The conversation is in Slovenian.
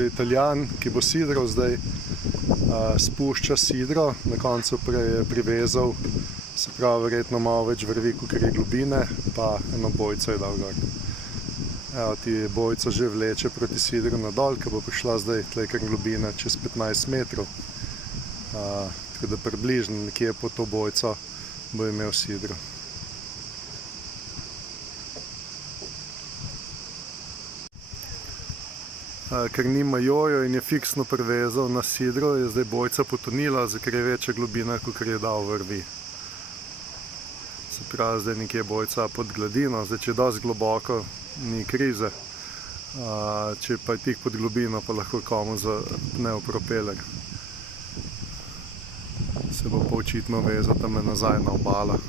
To je Italijan, ki bo sidral zdaj, spušča sidro, na koncu je privezal, se pravi verjetno malo več vrvi, kakor je globine, pa eno bojco je dal gor. Evo ti bojco že vleče proti sidru nadol, ki bo prišla zdaj tle kar globina čez 15 metrov. Tako da približno nekje po to bojco bo imel sidro. Ker nima jojo in je fiksno privezal na sidro, je zdaj bojca potonila, ker je večja globina, kakor je dal vrvi. Se pravi, zdaj nekje bojca pod gladino, zdaj če je dosti globoko, ni krize. Če pa je tik pod globino, pa lahko komu zapne v propeler. Se bo pa očitno vezal tam nazaj na obalo.